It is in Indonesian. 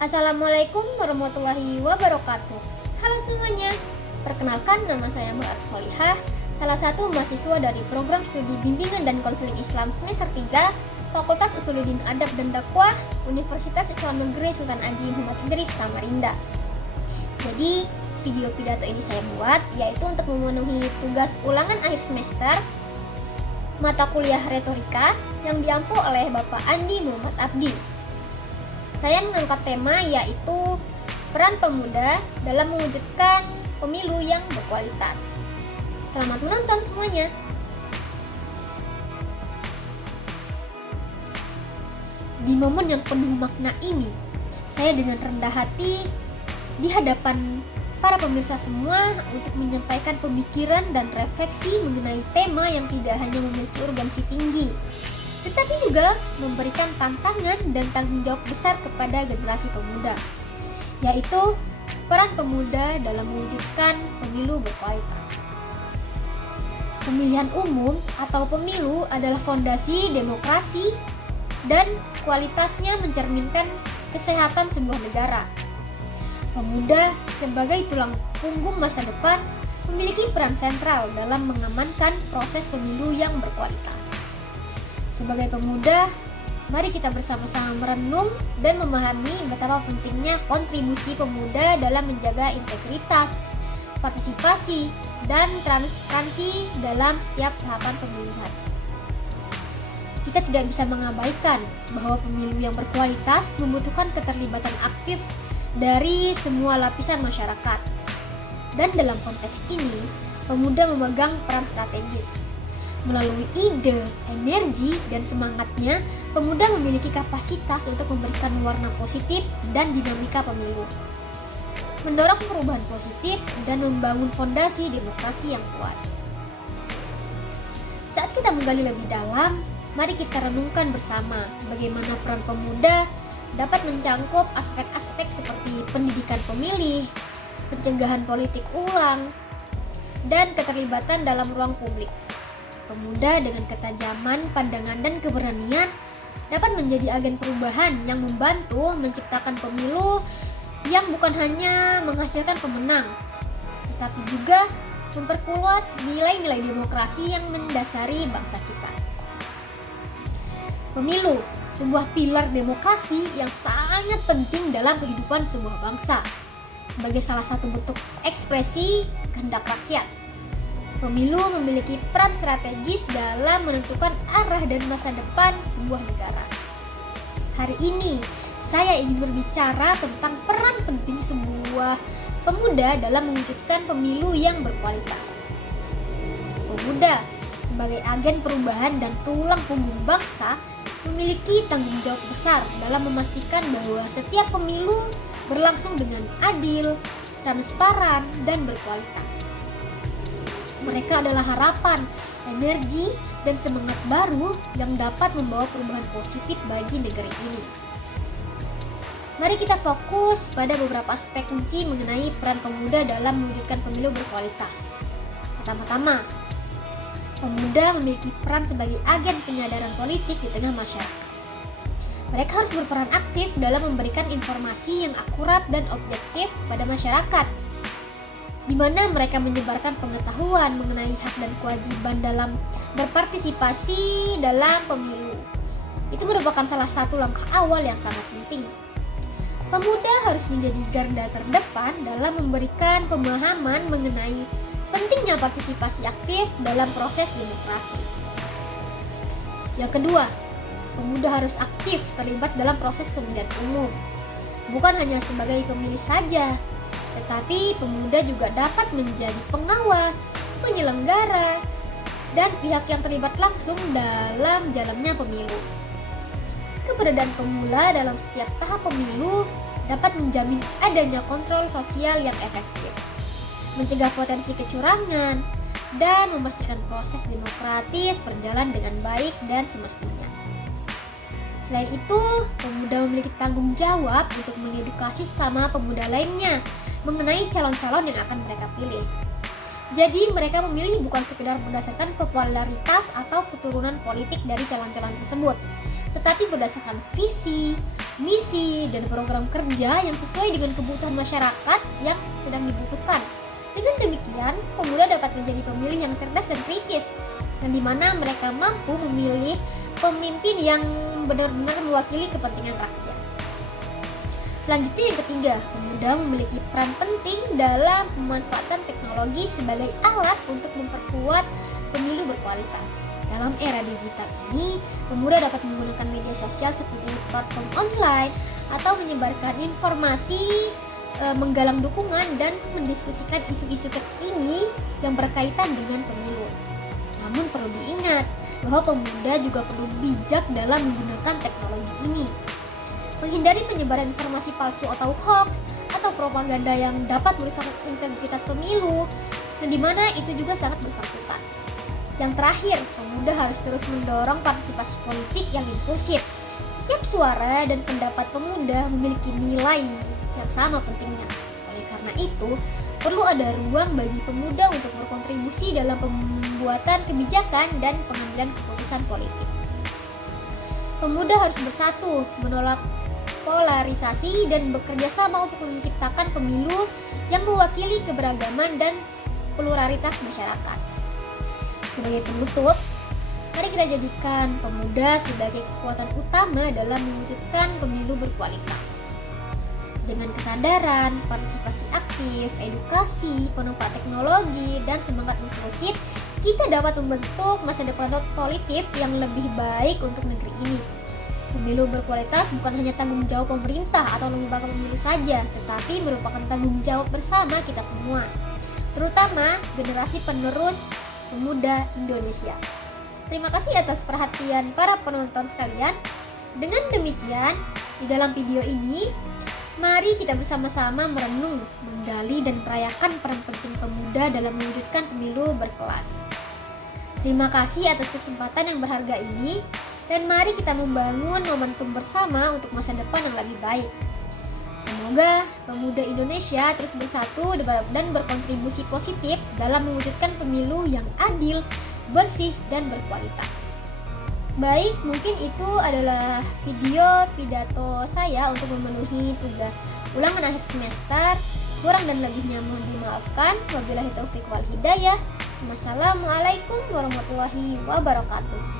Assalamualaikum warahmatullahi wabarakatuh. Halo semuanya, perkenalkan nama saya Mbak Solihah, salah satu mahasiswa dari program studi bimbingan dan konseling Islam semester 3, Fakultas Usuluddin Adab dan Dakwah, Universitas Islam Negeri Sultan Haji Muhammad Idris, Samarinda. Jadi, video pidato ini saya buat yaitu untuk memenuhi tugas ulangan akhir semester mata kuliah retorika yang diampu oleh Bapak Andi Muhammad Abdi. Saya mengangkat tema yaitu peran pemuda dalam mewujudkan pemilu yang berkualitas. Selamat menonton semuanya. Di momen yang penuh makna ini, saya dengan rendah hati di hadapan para pemirsa semua untuk menyampaikan pemikiran dan refleksi mengenai tema yang tidak hanya memiliki urgensi tinggi, tetapi juga memberikan tantangan dan tanggung jawab besar kepada generasi pemuda, yaitu peran pemuda dalam mewujudkan pemilu berkualitas. Pemilihan umum atau pemilu adalah fondasi demokrasi dan kualitasnya mencerminkan kesehatan sebuah negara. Pemuda sebagai tulang punggung masa depan memiliki peran sentral dalam mengamankan proses pemilu yang berkualitas. Sebagai pemuda, mari kita bersama-sama merenung dan memahami betapa pentingnya kontribusi pemuda dalam menjaga integritas, partisipasi, dan transparansi dalam setiap tahapan pemilihan. Kita tidak bisa mengabaikan bahwa pemilu yang berkualitas membutuhkan keterlibatan aktif dari semua lapisan masyarakat. Dan dalam konteks ini, pemuda memegang peran strategis. Melalui ide, energi, dan semangatnya, pemuda memiliki kapasitas untuk memberikan warna positif dan dinamika pemilu, mendorong perubahan positif, dan membangun fondasi demokrasi yang kuat. Saat kita menggali lebih dalam, mari kita renungkan bersama bagaimana peran pemuda dapat mencangkup aspek-aspek seperti pendidikan pemilih, pencegahan politik uang, dan keterlibatan dalam ruang publik. Pemuda dengan ketajaman pandangan dan keberanian dapat menjadi agen perubahan yang membantu menciptakan pemilu yang bukan hanya menghasilkan pemenang, tetapi juga memperkuat nilai-nilai demokrasi yang mendasari bangsa kita. Pemilu, sebuah pilar demokrasi yang sangat penting dalam kehidupan sebuah bangsa, sebagai salah satu bentuk ekspresi kehendak rakyat. Pemilu memiliki peran strategis dalam menentukan arah dan masa depan sebuah negara. Hari ini, saya ingin berbicara tentang peran penting sebuah pemuda dalam mewujudkan pemilu yang berkualitas. Pemuda, sebagai agen perubahan dan tulang punggung bangsa, memiliki tanggung jawab besar dalam memastikan bahwa setiap pemilu berlangsung dengan adil, transparan, dan berkualitas. Mereka adalah harapan, energi, dan semangat baru yang dapat membawa perubahan positif bagi negeri ini. Mari kita fokus pada beberapa aspek kunci mengenai peran pemuda dalam mewujudkan pemilu berkualitas. Pertama-tama, pemuda memiliki peran sebagai agen penyadaran politik di tengah masyarakat. Mereka harus berperan aktif dalam memberikan informasi yang akurat dan objektif pada masyarakat, di mana mereka menyebarkan pengetahuan mengenai hak dan kewajiban dalam berpartisipasi dalam pemilu. Itu merupakan salah satu langkah awal yang sangat penting. Pemuda harus menjadi garda terdepan dalam memberikan pemahaman mengenai pentingnya partisipasi aktif dalam proses demokrasi. Yang kedua, pemuda harus aktif terlibat dalam proses pemilihan umum. Bukan hanya sebagai pemilih saja, tetapi pemuda juga dapat menjadi pengawas, penyelenggara, dan pihak yang terlibat langsung dalam jalannya pemilu. Keberadaan pemula dalam setiap tahap pemilu dapat menjamin adanya kontrol sosial yang efektif, mencegah potensi kecurangan, dan memastikan proses demokratis berjalan dengan baik dan semestinya. Selain itu, pemuda memiliki tanggung jawab untuk mengedukasi sesama pemuda lainnya mengenai calon-calon yang akan mereka pilih. Jadi mereka memilih bukan sekedar berdasarkan popularitas atau keturunan politik dari calon-calon tersebut, tetapi berdasarkan visi, misi, dan program kerja yang sesuai dengan kebutuhan masyarakat yang sedang dibutuhkan. Dengan demikian, pemuda dapat menjadi pemilih yang cerdas dan kritis, dan di mana mereka mampu memilih pemimpin yang benar-benar mewakili kepentingan rakyat. Selanjutnya yang ketiga, pemuda memiliki peran penting dalam pemanfaatan teknologi sebagai alat untuk memperkuat pemilu berkualitas. Dalam era digital ini, pemuda dapat menggunakan media sosial seperti platform online atau menyebarkan informasi, menggalang dukungan, dan mendiskusikan isu-isu terkini yang berkaitan dengan pemilu. Namun perlu diingat bahwa pemuda juga perlu bijak dalam menggunakan teknologi ini. Menghindari penyebaran informasi palsu atau hoax atau propaganda yang dapat merusak integritas pemilu, dan di mana itu juga sangat bersangkutan. Yang terakhir, pemuda harus terus mendorong partisipasi politik yang inklusif. Setiap suara dan pendapat pemuda memiliki nilai yang sama pentingnya. Oleh karena itu, perlu ada ruang bagi pemuda untuk berkontribusi dalam pembuatan kebijakan dan pengambilan keputusan politik. Pemuda harus bersatu, menolak polarisasi, dan bekerja sama untuk menciptakan pemilu yang mewakili keberagaman dan pluralitas masyarakat. Sebagai penutup, mari kita jadikan pemuda sebagai kekuatan utama dalam mewujudkan pemilu berkualitas. Dengan kesadaran, partisipasi aktif, edukasi, pemanfaatan teknologi, dan semangat inklusif, kita dapat membentuk masa depan politik yang lebih baik untuk negeri ini. Pemilu berkualitas bukan hanya tanggung jawab pemerintah atau lembaga pemilu saja, tetapi merupakan tanggung jawab bersama kita semua, terutama generasi penerus pemuda Indonesia. Terima kasih atas perhatian para penonton sekalian. Dengan demikian, di dalam video ini, mari kita bersama-sama merenung, menggali, dan merayakan peran penting pemuda dalam mewujudkan pemilu berkelas. Terima kasih atas kesempatan yang berharga ini, dan mari kita membangun momentum bersama untuk masa depan yang lebih baik. Semoga pemuda Indonesia terus bersatu dan berkontribusi positif dalam mewujudkan pemilu yang adil, bersih, dan berkualitas. Baik, mungkin itu adalah video pidato saya untuk memenuhi tugas ulangan akhir semester. Kurang dan lebihnya mohon dimaafkan. Wabillahi taufiq wal hidayah. Wassalamualaikum warahmatullahi wabarakatuh.